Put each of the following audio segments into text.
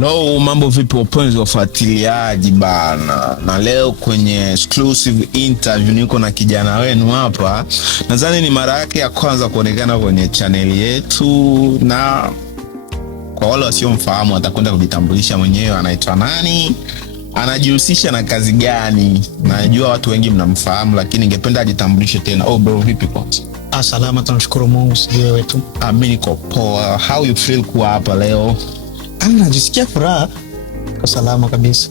Hello, mambo vipi wapenzi wafuatiliaji bana, na leo kwenye exclusive interview niko na kijana wenu hapa. Nadhani ni mara yake ya kwanza kuonekana kwenye chaneli yetu, na kwa wale wasiomfahamu atakwenda kujitambulisha mwenyewe, anaitwa nani, anajihusisha na kazi gani. Najua watu wengi mnamfahamu, lakini ningependa ajitambulishe tena. Oh bro, vipi kwanza? Salama, tunashukuru Mungu, sijui wewe tu. Mimi niko poa. How you feel kuwa hapa leo? Najisikia furaha, kwa salama kabisa.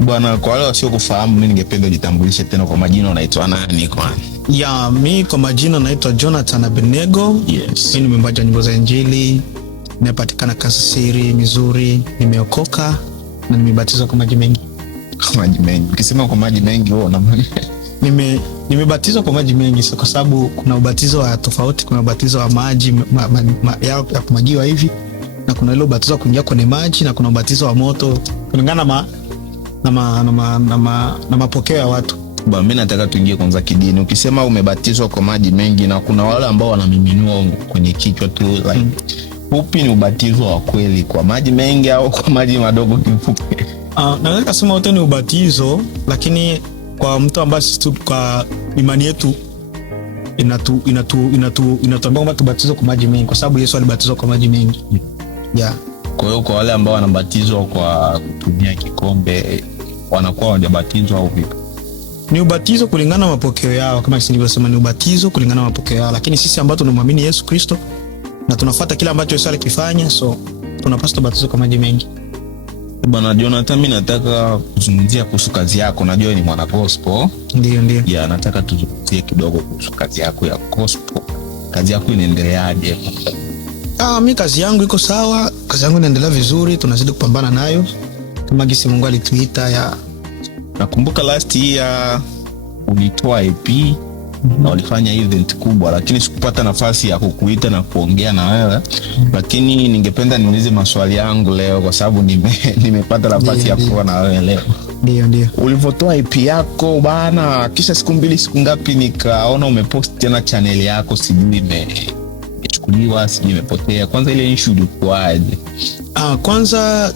Bwana, kwa wale wasiokufahamu, mimi ningependa ujitambulishe tena kwa majina, unaitwa nani kwani? Mimi kwa majina naitwa Jonathan Abednego. Yes. Mimi ni mwimbaji wa nyimbo za Injili, nimepatikana Kansas City, Missouri, nimeokoka na nimebatizwa kwa maji mengi. Maji mengi. Ukisema kwa maji mengi wewe nimebatizwa kwa maji mengi, kwa sababu kuna ubatizo wa tofauti. Kuna ubatizo wa maji ya kumwagiwa hivi, na kuna ile ubatizo wa kuingia kwenye maji, na kuna ubatizo wa moto, kulingana na mapokeo ya watu. Bwana, mimi nataka tuingie kwanza kidini. Ukisema umebatizwa kwa maji mengi na kuna wale ambao wanamiminiwa kwenye kichwa tu, like upi ni ubatizo wa kweli, kwa maji mengi au kwa maji madogo kifupi? Naweza kusema wote ni ubatizo, lakini kwa mtu ambaye sisi tu kwa imani yetu inatuambia kwamba tubatizwe kwa maji mengi, kwa sababu Yesu alibatizwa kwa maji mengi. Yeah. Kwa hiyo kwa wale ambao wanabatizwa kwa kutumia kikombe wanakuwa hawajabatizwa au vipi? Ni ubatizo kulingana na mapokeo yao, kama nilivyosema, ni ubatizo kulingana na mapokeo yao, lakini sisi ambao tunamwamini Yesu Kristo na tunafuata kile ambacho Yesu alikifanya, so tunapaswa kubatizwa kwa maji mengi. Bwana Jonathan, mimi nataka kuzungumzia kuhusu kazi yako. Najua ni mwana gospel. Ndio. Yeah, nataka tuzungumzie kidogo kuhusu kazi yako ya gospel. Kazi yako inaendeleaje? Mimi kazi yangu iko sawa, kazi yangu inaendelea vizuri, tunazidi kupambana nayo kama gisi Mungu alituita. Ya nakumbuka last year ulitoa EP na ulifanya event kubwa, lakini sikupata nafasi ya kukuita na kuongea na wewe. Lakini ningependa niulize maswali yangu leo, kwa sababu nimepata nafasi ya kuwa na wewe leo. Ndio. Ulivyotoa EP yako bana, kisha siku ngapi nikaona umepost tena channel yako, sijui imechukuliwa, sijui imepotea. Kwanza ile issue ilikuwaje? Kwanza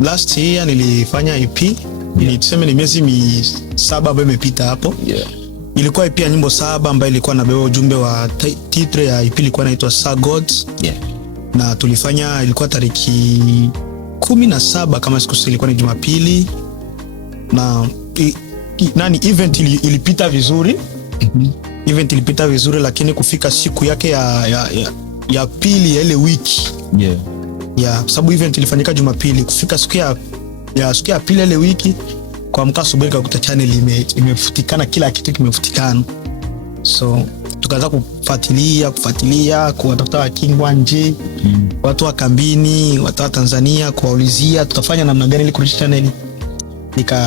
last year nilifanya EP. Ni tuseme ni miezi 7 ambayo imepita hapo. Yeah. Ilikuwa EP ya nyimbo 7 ambayo ilikuwa inabeba ujumbe wa titre ya EP ilikuwa inaitwa Sir Gods. Yeah. Na tulifanya, ilikuwa tariki 17 kama siku, ilikuwa ni Jumapili, na event ilipita vizuri. Event ilipita vizuri, lakini kufika siku yake ya pili ya ile wiki. Yeah. Yeah, sababu event ilifanyika Jumapili, kufika siku ya pili ile wiki, kwa mka asubuhi nikakuta channel imefutikana, kila kitu kimefutikana. So tukaanza kufuatilia kuwatafuta wakingwa nje, watu wa kambini, watu wa Tanzania, kuwaulizia tutafanya namna gani ili kurudisha channel.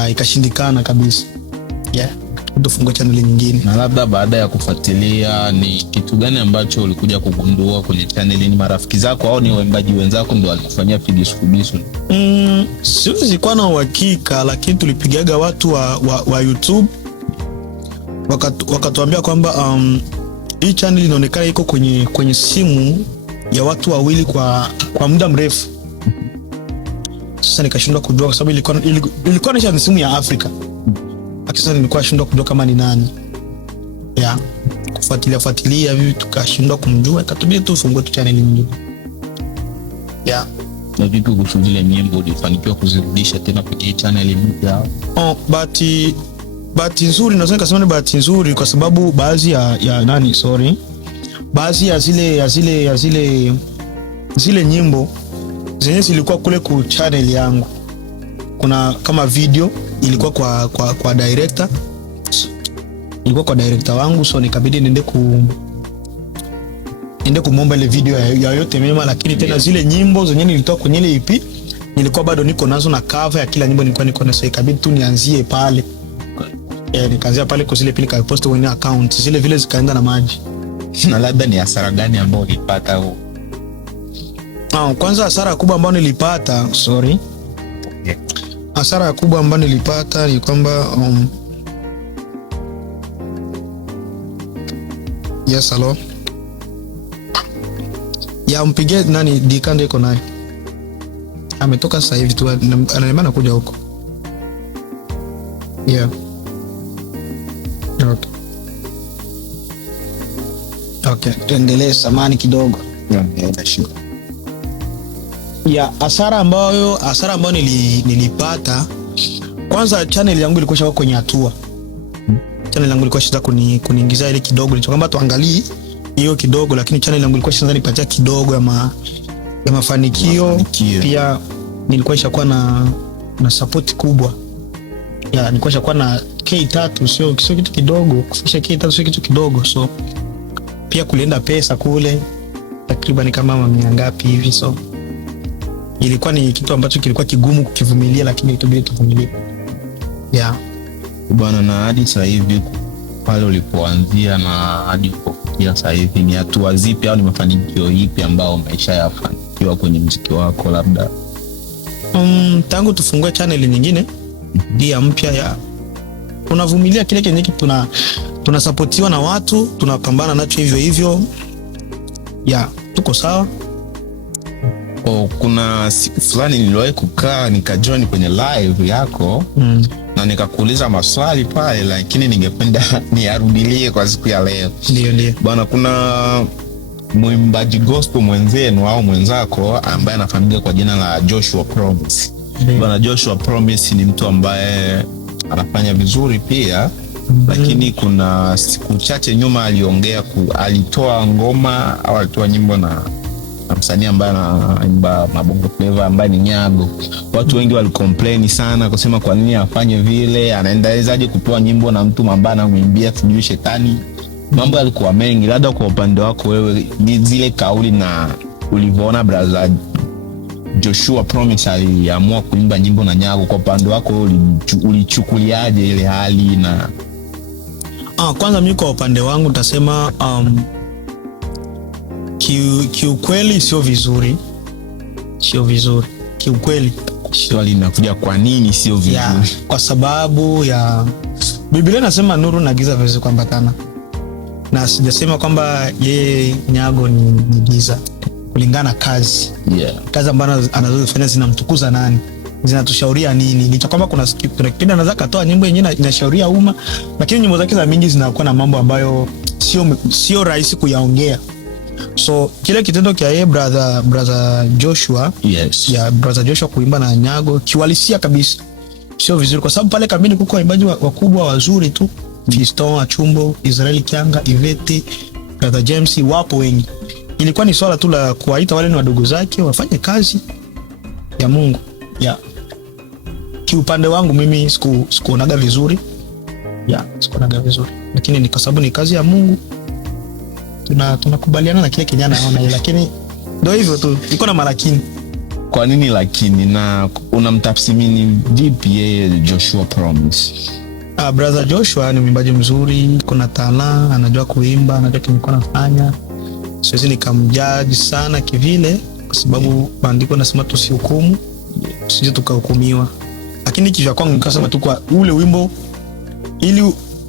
Ikashindikana kabisa. Yeah, tufungua channel nyingine. Na labda baada ya kufuatilia, ni kitu gani ambacho ulikuja kugundua kwenye channel? Ni marafiki zako au ni waimbaji wenzako ndio walikufanyia figisu? Siwezi kuwa na uhakika, lakini tulipigaga watu wa YouTube wakatuambia kwamba hii channel inaonekana iko kwenye simu ya watu wawili kwa muda mrefu. Sasa nikashindwa kujua, kwa sababu ilikuwa ni simu ya Afrika. Sasa nilikuwa nashindwa kujua kama ni nani. Yeah, kufuatilia hivi tukashindwa kumjua, ikatubidi tu tufungue channel nyingine. Yeah. Na vipi kuhusu zile nyimbo, ulifanikiwa kuzirudisha tena kwenye channel mpya? Bahati nzuri, naweza nikasema ni bahati nzuri, kwa sababu baadhi ya zile nyimbo zenye zilikuwa kule ku channel yangu, kuna kama video ilikuwa kwa director, ilikuwa kwa director wangu, so nikabidi niende kumomba ile video ya yote mema. Lakini tena zile nyimbo zenye nilitoa kwenye ile EP nilikuwa bado niko nazo, na cover ya kila nyimbo nilikuwa niko nazo, ikabidi tu nianzie pale. Nikaanzia pale kwa zile pili, post kwenye account zile vile zikaenda na maji. Na labda ni hasara gani ambayo ulipata huko? Kwanza hasara kubwa ambayo nilipata, hasara kubwa ambayo nilipata ni kwamba yes, hello. Ya mpigie nani Dikande iko naye. ametoka sasa hivi tu, ananemana anakuja huko. Yeah. Okay. Okay, tuendelee samani kidogo. Yeah, hasara ambayo nilipata, kwanza channel yangu ilikuwa shaka kwenye hatua. Channel yangu ilikuwa shaka kuniingiza ile kidogo, nilichokwamba tuangalie hiyo kidogo, lakini channel yangu ilikuwa shaka nipatia kidogo ya mafanikio. Pia nilikuwa nishakuwa na support kubwa. Yeah, nilikuwa nishakuwa na K3, sio kitu kidogo. Kufikisha K3 sio kitu kidogo. So pia kulienda pesa kule takriban kama 100 ngapi hivi, so ilikuwa ni kitu ambacho kilikuwa kigumu kukivumilia, lakini itubidi tuvumilie. Yeah. Bwana, na hadi sasa hivi pale ulipoanzia na hadi kufikia sasa hivi ni hatua zipi au ni mafanikio ipi ambao umeshayafanikiwa kwenye muziki wako labda? Tangu tufungue channel nyingine dia mpya ya tunavumilia kile kenye tunasupportiwa na watu, tunapambana nacho hivyo hivyo. Yeah, tuko sawa. Kuna siku fulani niliwahi kukaa nikajoin kwenye live yako na nikakuuliza maswali pale, lakini ningependa niarudilie kwa siku ya leo. Ndio. Bwana, kuna mwimbaji gospel mwenzenu au mwenzako ambaye anafahamika kwa jina la Joshua Promise. Bwana, Joshua Promise ni mtu ambaye anafanya vizuri pia, lakini kuna siku chache nyuma alitoa ngoma au alitoa nyimbo na msanii ambaye anaimba mabongo flavor ambaye ni Nyago. Watu wengi walicomplain sana kusema kwa nini afanye vile, anaendaezaje kutoa nyimbo na mtu ambaye anamwimbia sijui shetani. Mambo yalikuwa mengi. Labda kwa upande wako wewe, ni zile kauli na ulivyoona brother Joshua Promise aliamua kuimba nyimbo na Nyago, kwa upande wako ulichukuliaje ile hali? Na kwanza mimi kwa upande wangu nitasema kiukweli sio vizuri. Kiukweli swali linakuja, kwa nini sio vizuri? Yeah, kwa sababu ya Biblia inasema nuru na giza viweze kuambatana, na sijasema kwamba yeye Nyago ni giza, kulingana kazi. Yeah. Kazi ambazo anazofanya zinamtukuza nani? Zinatushauria nini? Ni kwamba kuna kipindi anaweza katoa nyimbo yenyewe inashauria umma, lakini nyimbo zake za mingi zinakuwa na mambo ambayo sio rahisi kuyaongea. So kile kitendo kia yeye brother Joshua, yes, ya brother Joshua kuimba na Nyago kiwalisia kabisa sio vizuri, kwa sababu pale kambini kuko waimbaji wakubwa wazuri tu, Fiston Achumbo, Israeli Kianga, Ivete, brother James, wapo wengi. Ilikuwa ni swala tu la kuwaita wale ni wadogo zake wafanye kazi ya Mungu. Yeah. Kiupande wangu mimi sikuonaga vizuri. Yeah, sikuonaga vizuri. Lakini ni kwa sababu ni kazi ya Mungu. Tunakubaliana na kile kijana anaona yeye, lakini ndio hivyo tu. Niko na malakini. Kwa nini lakini? Na unamtafsiri vipi yeye Joshua Promise? Brother Joshua ni mwimbaji mzuri, kuna talanta, anajua kuimba, anajua kiniko nafanya. Siwezi nikamjudge sana kivile, kwa sababu maandiko nasema tusihukumu, tusije tukahukumiwa. Lakini kivya kwangu nikasema tu kwa ule wimbo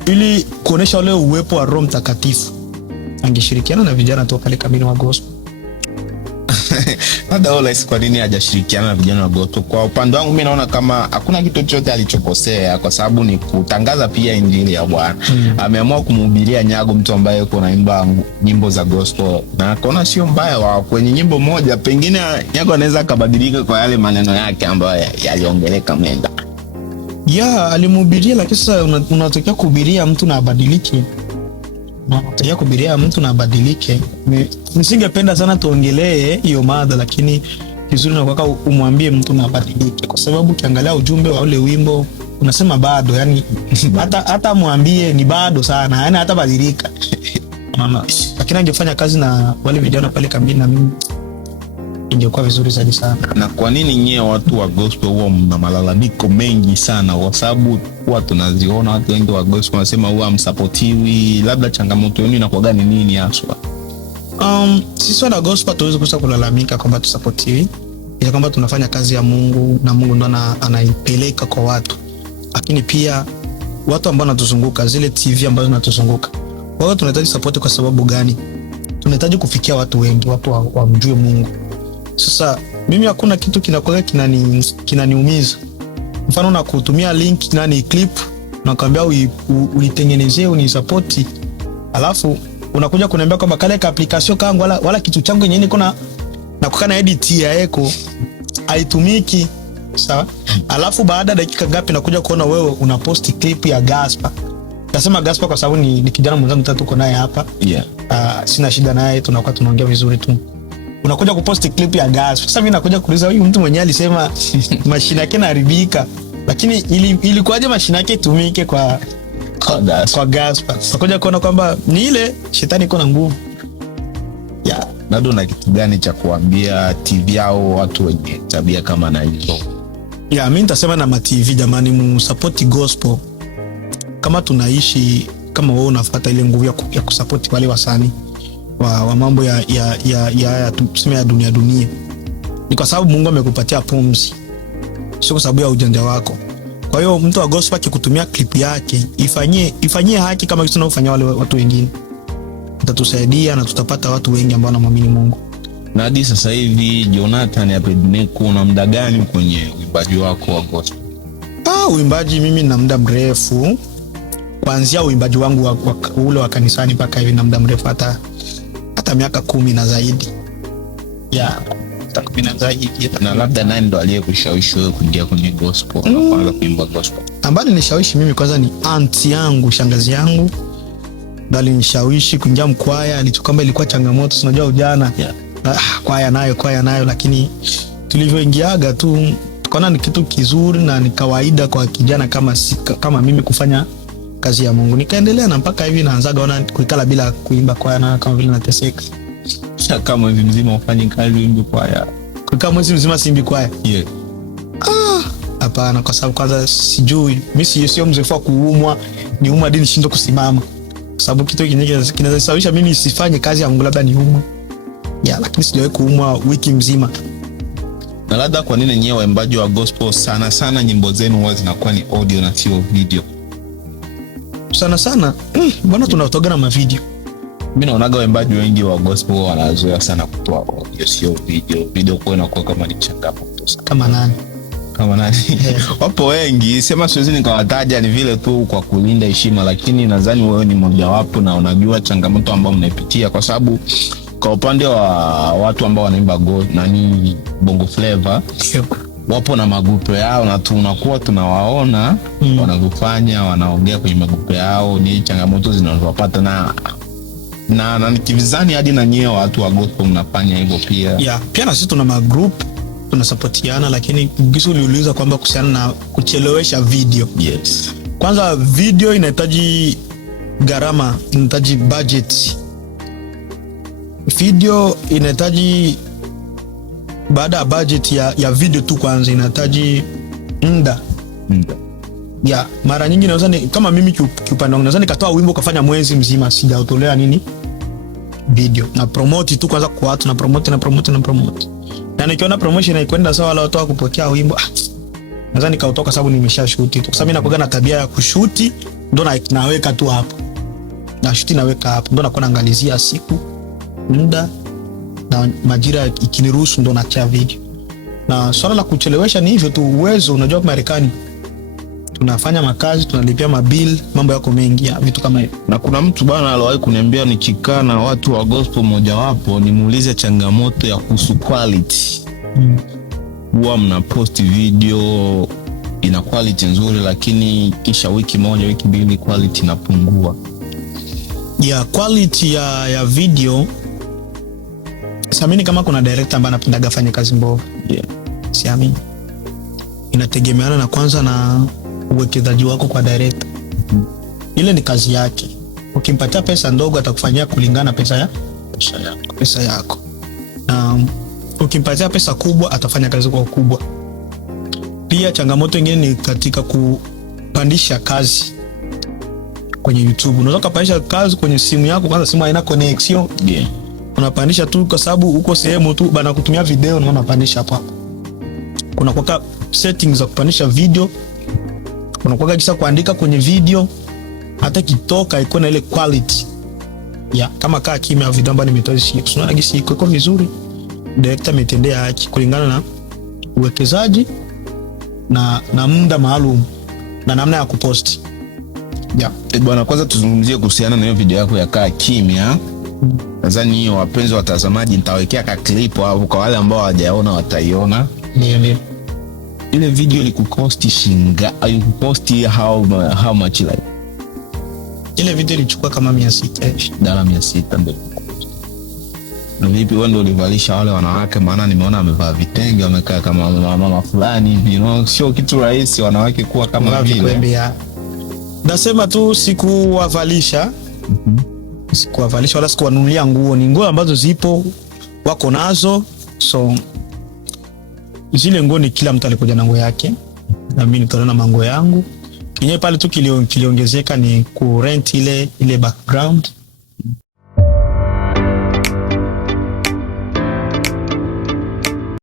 ili kuonesha ule uwepo wa Roho Mtakatifu, angeshirikiana na vijana tu pale kamini wa gospel. Hata wala kwa nini hajashirikiana na vijana wa gospel? Kwa upande wangu mimi naona kama hakuna kitu chochote alichokosea, kwa sababu ni kutangaza pia injili ya Bwana. Ameamua kumhubiria Nyago, mtu ambaye yuko naimba nyimbo za gospel, na akaona sio mbaya wa kwenye nyimbo moja pengine Nyago anaweza kabadilika kwa yale maneno yake ambayo yaliongeleka mwenda. Yeah, alimhubiria, lakini sasa unatokea kuhubiria mtu na abadilike. Nataka kuhubiria mtu na abadilike. Nisingependa sana tuongelee hiyo mada, lakini vizuri na kwaka umwambie mtu na abadilike, kwa sababu ukiangalia ujumbe wa ule wimbo unasema bado, yani hata mwambie ni bado sana, yani hata badilika. Mama, lakini angefanya kazi na wale vijana pale kambini, na mimi ingekuwa vizuri zaidi sana. Na kwa nini nyie watu wa gospel huwa mna malalamiko mengi sana? Kwa sababu huwa tunaziona watu wengi wa gospel wanasema huwa msupportiwi, labda changamoto yenu inakuwa gani, nini haswa? Sisi wana gospel tuweze kusa kulalamika kwamba tusupportiwi, ya kwamba tunafanya kazi ya Mungu na Mungu ndo anaipeleka kwa watu. Lakini pia watu ambao wanatuzunguka, zile TV ambazo zinatuzunguka, wao tunahitaji support. Kwa sababu gani? Tunahitaji kufikia watu wengi, watu wamjue Mungu. Sasa mimi hakuna kitu kinakuwa kinaniumiza. Mfano na kutumia link clip na kwambia uitengenezee unisupport, alafu unakuja kuniambia kwamba kale ka application kangu wala kitu changu yenyewe niko na kukana edit ya eko haitumiki, sawa. Alafu baada dakika ngapi nakuja kuona wewe una post clip ya Gaspar. Nasema Gaspar kwa sababu ni kijana mwenzangu tuko naye hapa. Yeah. Sina shida naye, tunakuwa tunaongea vizuri tu. Unakuja kupost clip ya Gaspar. Sasa mimi nakuja kuuliza huyu mtu mwenyewe alisema mashine yake inaharibika, lakini ilikuwaje mashine yake itumike kwa Gaspar? Nakuja kuona kwamba ni ile shetani iko na nguvu. Yeah. Nado na kitu gani cha kuambia TV au watu wenye tabia kama na hizo? Yeah, mimi nitasema na ma TV jamani, mu support gospel. Kama tunaishi kama wewe unafuata ile nguvu ya kusupport wale wasanii wa mambo ya tuseme ya dunia. Ni kwa sababu Mungu amekupatia pumzi. Sio kwa sababu ya ujanja wako. Kwa hiyo mtu wa gospel akikutumia clip yake, ifanyie haki kama kitu tunafanya wale watu wengine. Itatusaidia na tutapata watu wengi ambao wanamwamini Mungu. Na hadi sasa hivi Jonathan Apedneko, una muda gani kwenye uimbaji wako wa gospel? Uimbaji mimi na muda mrefu. Kuanzia uimbaji wangu ule wa kanisani mpaka hivi na muda mrefu hata miaka 10 na zaidi. Yeah, hata 10 na zaidi. Na labda nani ndo aliyekushawishi wewe kuingia kwenye gospel na kuanza kuimba gospel? Ambaye nishawishi mimi kwanza ni aunti yangu, shangazi yangu. Bali nishawishi kuingia mkwaya, alitukamba ilikuwa changamoto, unajua ujana. Yeah. Kwaya nayo lakini tulivyoingiaga tu tukaona ni kitu kizuri na ni kawaida kwa kijana kama mimi kufanya kazi ya Mungu. Nikaendelea na mpaka hivi naanzaga ona kuikala bila kuimba kwaya na kama vile nateseka. Kama mwezi mzima ufanye kazi uimbe kwaya. Kwa mwezi mzima simbi kwaya. Yeah. Hapana, kwa sababu kwanza sijui. Mimi sio mzoefu wa kuumwa, ni umwa hadi nishindwe kusimama. Kwa sababu kitu kinaweza sababisha mimi sifanye kazi ya Mungu labda ni umwa. Yeah, lakini sijawahi kuumwa wiki mzima. Na labda kwa nini nyewe waimbaji wa gospel sana nyimbo zenu huwa zinakuwa ni audio na sio video? Sana mbona tunatoga na mavideo? Mimi naonaga waimbaji wengi wa gospel wanazoea sana kutoa audio sio video. Video kwa inakuwa kama ni changamoto sana. Kama nani? Yeah. Wapo wengi, sema siwezi nikawataja, ni vile tu kwa kulinda heshima, lakini nadhani wewe ni mmoja wapo na unajua changamoto ambayo mnaipitia, kwa sababu kwa upande wa watu ambao wanaimba bongo flavor, wapo na magrupu yao na tunakuwa tunawaona wanavyofanya, wanaongea kwenye magrupu yao, ni changamoto zinazowapata na nikivizani hadi na nyewe watu wa gospel mnafanya hivyo pia. Yeah, pia na sisi tuna magrupu tunasupportiana, lakini ukisu uliuliza kwamba kuhusiana na kuchelewesha video. Yes. Kwanza video inahitaji gharama, inahitaji budget. Video inahitaji baada ya budget ya video tu kwanza inahitaji muda. Ya mara nyingi naweza kama mimi kiupande wangu naweza nikatoa wimbo kufanya mwezi mzima sijautolea video na promote tu kwanza kwa watu na promote. Na nikiona promotion haikwenda sawa wala watu wakupokea wimbo naweza nikautoka sababu nimesha shoot tu. Kwa sababu mimi nakuwa na tabia ya kushoot ndo naweka tu hapo. Na shoot naweka hapo ndo nakuwa naangalizia siku, muda na majira ikiniruhusu ndo nacha video. Na swala la kuchelewesha ni hivyo tu, uwezo unajua Marekani tunafanya makazi, tunalipia mabill, mambo yako mengi ya vitu kama hivyo. Na kuna mtu bana aliwahi kuniambia nikikaa na watu wa gospel moja wapo nimuulize changamoto ya kuhusu quality. Huwa mna post video ina quality nzuri lakini kisha wiki moja wiki mbili quality inapungua. Yeah, quality ya video siamini kama kuna director ambaye anapendaga fanya kazi mbovu. Yeah. Siamini. Inategemeana na kwanza na uwekezaji wako kwa director. Ile ni kazi yake. Ukimpatia pesa ndogo atakufanyia kulingana pesa yako. Ukimpatia pesa kubwa atafanya kazi kwa kubwa. Pia changamoto nyingine ni katika kupandisha kazi kwenye YouTube. Unaweza kupandisha kazi kwenye simu yako, kwanza simu haina connection. Yeah. Unapandisha tu kwa sababu uko sehemu tu bana kutumia video na unapandisha hapo. Kuna kwa settings za kupandisha video. Kuna kwa kisa kuandika kwenye video hata kitoka iko na ile quality. Yeah, kama kaa kimya video ambayo nimetoa unaona gisi iko vizuri. director ametendea haki kulingana na uwekezaji na muda maalum na namna ya kuposti. Yeah. Bwana, kwanza tuzungumzie kuhusiana na hiyo video yako ya Kaa Kimya. Nadhani hiyo wapenzi watazamaji nitawekea ka clip hapo kwa wale ambao hawajaona wataiona. Ndio. Ile video ilikukosti shinga, ilikukosti how much like? Ile video ilichukua kama $600 ndio. Na vipi wewe ndio ulivalisha wale wanawake? Maana nimeona amevaa vitenge, wamekaa kama mama fulani hivi, sio kitu rahisi wanawake kuwa kama vile. Nasema tu sikuwavalisha. Sikuwavalisha wala sikuwanunulia nguo, ni nguo ambazo zipo wako nazo, so zile nguo ni kila mtu alikuja na nguo yake na mimi nikaona na manguo yangu. Kinyewe pale tu kiliongezeka ni ku rent ile background